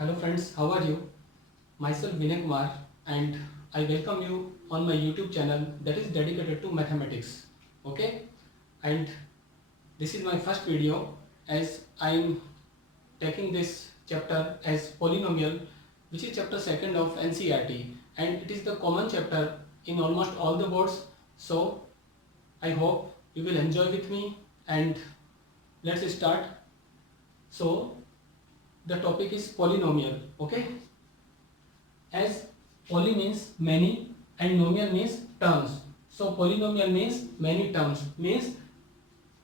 Hello friends, how are you? Myself Vinay Kumar and I welcome you on my YouTube channel that is dedicated to mathematics. Okay? And this is my first video as I am taking this chapter as polynomial, which is chapter 2nd of NCERT, and it is the common chapter in almost all the boards. So I hope you will enjoy with me and let's start. So the topic is polynomial. Okay? As poly means many and nomial means terms. So polynomial means many terms, means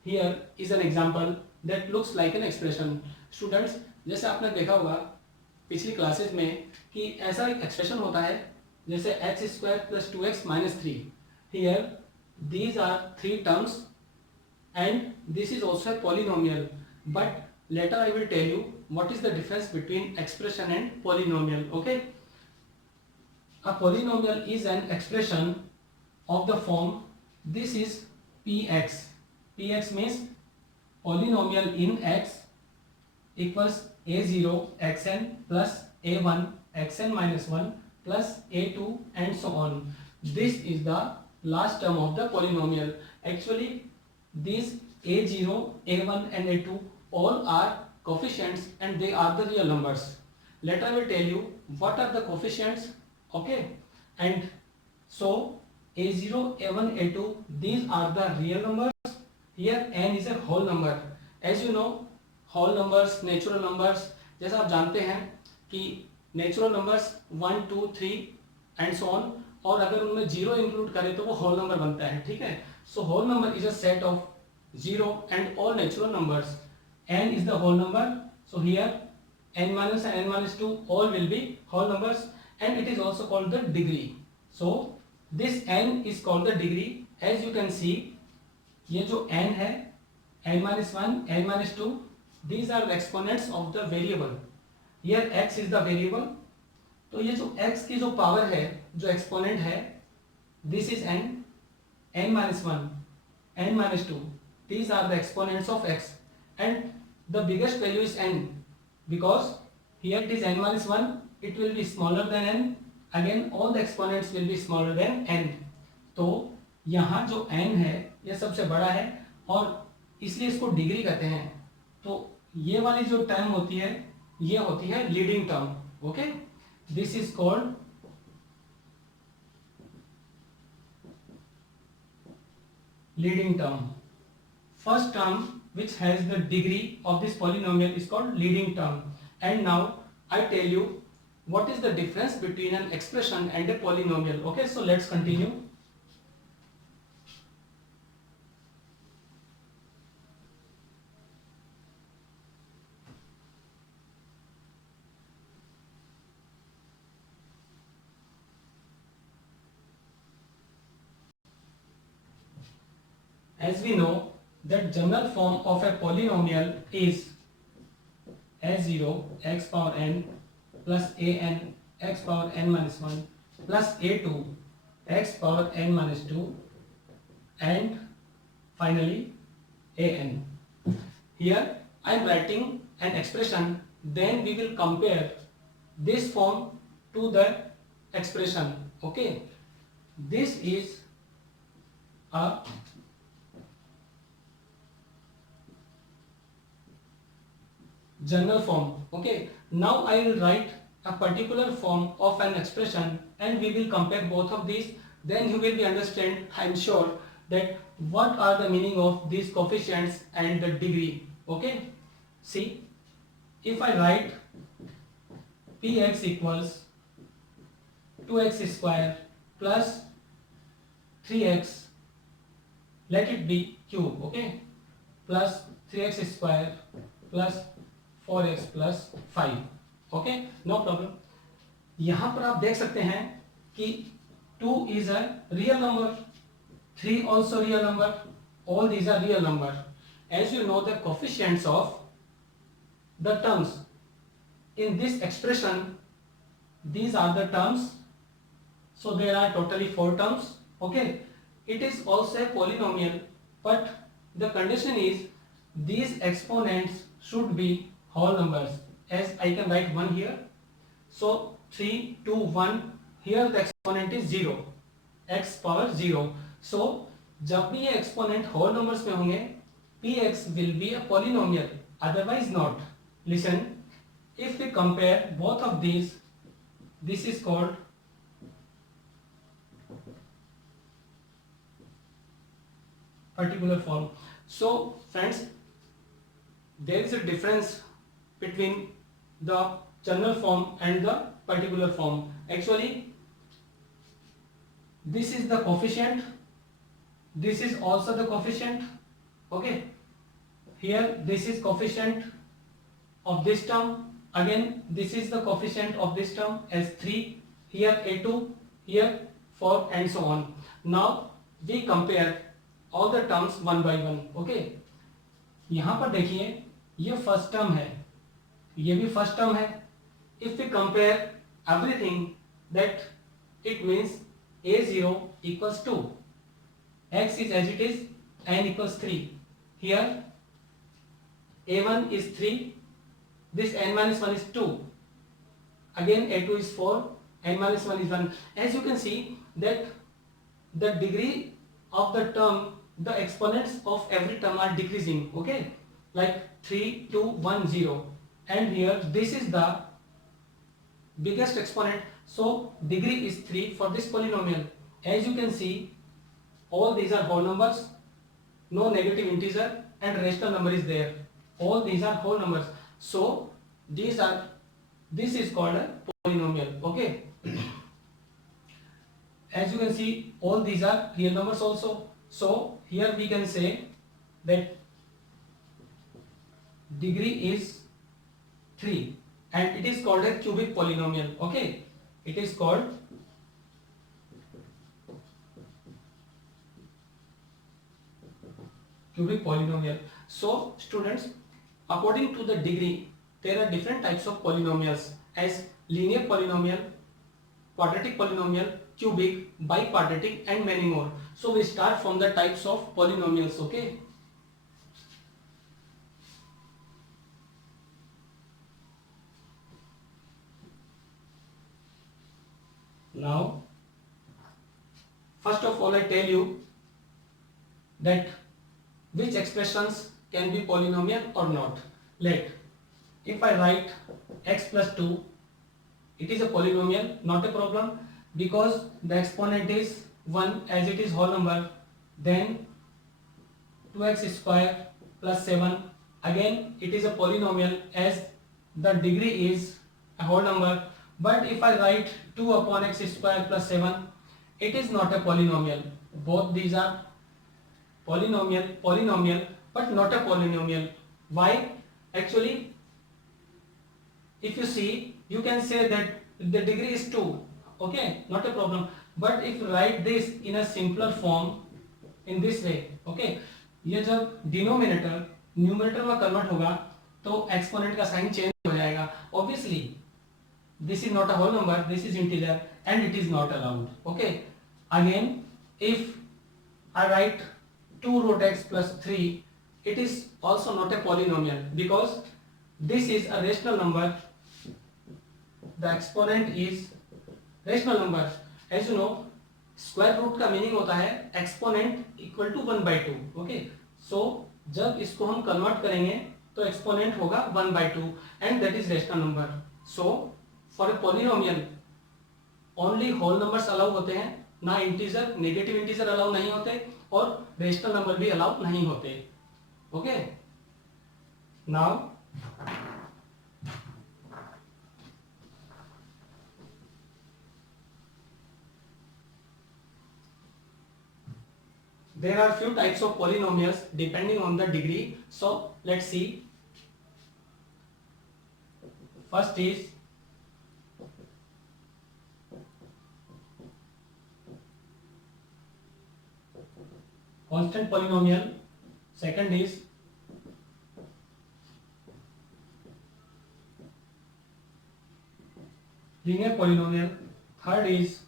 here is an example that looks like an expression. Students, जैसे आपने देखा होगा पिछली classes में कि ऐसा एक expression होता है जैसे x square plus 2x minus 3. Here these are three terms and this is also a polynomial, but later I will tell you what is the difference between expression and polynomial. Okay? A polynomial is an expression of the form this is px. Px means polynomial in x equals a0 xn plus a1 xn minus 1 plus a2 and so on. This is the last term of the polynomial. Actually these a0, a1 and a2 all are coefficients and they are the real numbers. Later I will tell you what are the coefficients. Okay, and so a0, a1, a2 these are the real numbers. Here n is a whole number. As you know, whole numbers, natural numbers, जैसा आप जानते हैं कि natural numbers 1, 2, 3 and so on, और अगर उनमें zero include करें तो वो होल नंबर बनता है. ठीक है, so whole number is a set of zero and all natural numbers. n is the whole number, so here n minus and n minus 2 all will be whole numbers, and it is also called the degree. So this n is called the degree. As you can see, ये जो n है n minus 1, n minus 2, these are the exponents of the variable. Here x is the variable. तो ये जो x की जो power है, जो एक्सपोनेंट है, this is n, n minus 1, n minus 2, these are the exponents of x, and the biggest value is n because here it is n minus 1, it will be smaller than n, again all the exponents will be smaller than n. तो यहाँ जो n है ये सबसे बड़ा है और इसलिए इसको डिग्री कहते हैं. तो ये वाली जो टर्म होती है ये होती है leading term. Okay, this is called leading term. First term which has the degree of this polynomial is called leading term. And now I tell you what is the difference between an expression and a polynomial. Okay, so let's continue. As we know that general form of a polynomial is a0 x power n plus an x power n minus 1 plus a2 x power n minus 2 and finally an. Here I am writing an expression, then we will compare this form to the expression. Okay, this is a general form. Okay, now I will write a particular form of an expression and we will compare both of these. Then you will be understand, I am sure, that what are the meaning of these coefficients and the degree. Okay, see, if I write px equals 2x square plus 3x, let it be cube. Okay, plus 3x square plus 4x plus 5. Okay, no problem. यहां पर आप देख सकते हैं कि 2 is a real number, 3 also real number, all these are real number. As you know the coefficients of the terms in this expression, these are the terms, so there are totally 4 terms. Okay, it is also a polynomial, but the condition is these exponents should be whole numbers. As I can write 1 here, So 3 2 1, here the exponent is 0, x power 0. So जब भी ये exponent whole numbers में होंगे, px will be a polynomial, otherwise not. Listen, if we compare both of these, this is called particular form. So friends, there is a difference between the general form and the particular form. Actually, this is the coefficient, this is also the coefficient. Okay, here this is coefficient of this term, again this is the coefficient of this term as 3, here a2, here 4, and so on. Now we compare all the terms one by one. Okay, यहाँ पर देखिए ये first term है, ये भी first term है. If we compare everything, that it means a0 equals 2, x is as it is, n equals 3. Here a1 is 3, this n minus 1 is 2, again a2 is 4, n minus 1 is 1. As you can see that the degree of the term, the exponents of every term are decreasing. Okay, like 3 2 1 0, and here this is the biggest exponent, so degree is 3 for this polynomial. As you can see, all these are whole numbers, no negative integer, and rational number is there. All these are whole numbers, so this is called a polynomial. Okay, as you can see, all these are real numbers also. So here we can say that degree is 3, and it is called a cubic polynomial. Okay, it is called cubic polynomial. So students, according to the degree, there are different types of polynomials as linear polynomial, quadratic polynomial, cubic, biquadratic, and many more. So we start from the types of polynomials. Okay, now first of all I tell you that which expressions can be polynomial or not. Let, if I write x plus 2, it is a polynomial, not a problem, because the exponent is 1 as it is whole number. Then 2x square plus 7, again it is a polynomial as the degree is a whole number. But if I write 2 upon x square plus 7, it is not a polynomial. Both these are polynomial, but not a polynomial. Why? Actually, if you see, you can say that the degree is 2. Okay, not a problem. But if you write this in a simpler form, in this way, okay, ये जब denominator numerator में convert होगा तो exponent का sign change हो जाएगा. Obviously, this is not a whole number, this is integer, and it is not allowed. Okay, again, if I write 2 root x plus 3, it is also not a polynomial because this is a rational number. The exponent is rational number. As you know, square root का meaning होता है exponent equal to 1/2. Okay, so जब इसको हम convert करेंगे तो exponent होगा 1/2, and that is rational number. So for a polynomial, only whole numbers allow होते हैं, ना इंटीजर, नेगेटिव इंटीजर अलाउ नहीं होते, और रेशनल नंबर भी अलाउ नहीं होते. Okay, now there are few types of polynomials depending on the degree. So let's see. First is constant polynomial. Second is linear polynomial. Third is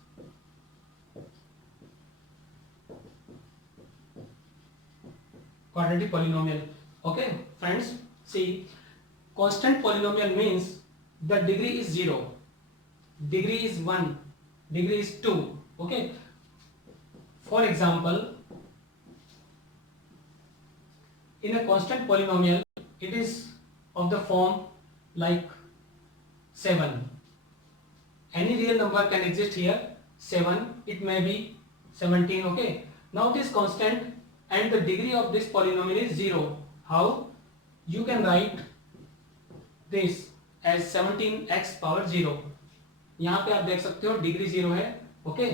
quadratic polynomial. Okay friends, see, constant polynomial means the degree is 0. degree is 1, degree is 2. Okay, for example, in a constant polynomial it is of the form like 7. Any real number can exist here. 7, it may be 17. Okay, now it is constant and the degree of this polynomial is 0. How? You can write this as 17x power 0. यहाँ पे आप देख सकते हो degree 0 है. Okay,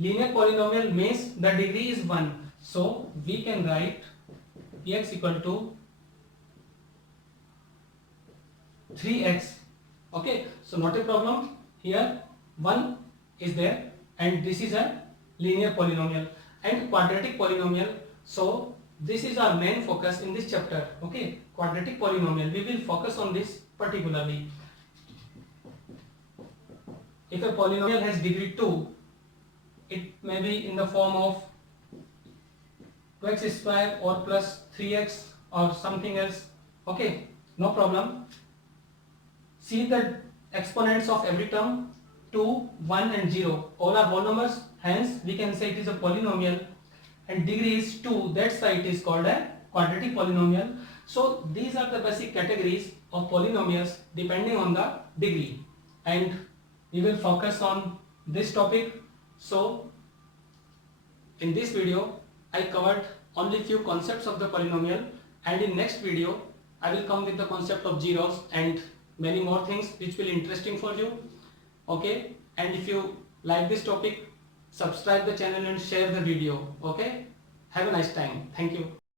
linear polynomial means the degree is 1, so we can write x equal to 3x. Okay, so not a problem. Here 1 is there and this is a linear polynomial and quadratic polynomial. So this is our main focus in this chapter. Okay, quadratic polynomial, we will focus on this particularly. If a polynomial has degree 2, it may be in the form of 2x square or plus 3x or something else. Okay, no problem. See the exponents of every term, 2, 1 and 0. All are whole numbers, hence we can say it is a polynomial and degree is 2. That's why it is called a quadratic polynomial. So these are the basic categories of polynomials depending on the degree and we will focus on this topic. So in this video I covered only few concepts of the polynomial and in next video I will come with the concept of zeros and many more things which will interesting for you. Okay, and if you like this topic, subscribe the channel and share the video. Okay, have a nice time. Thank you.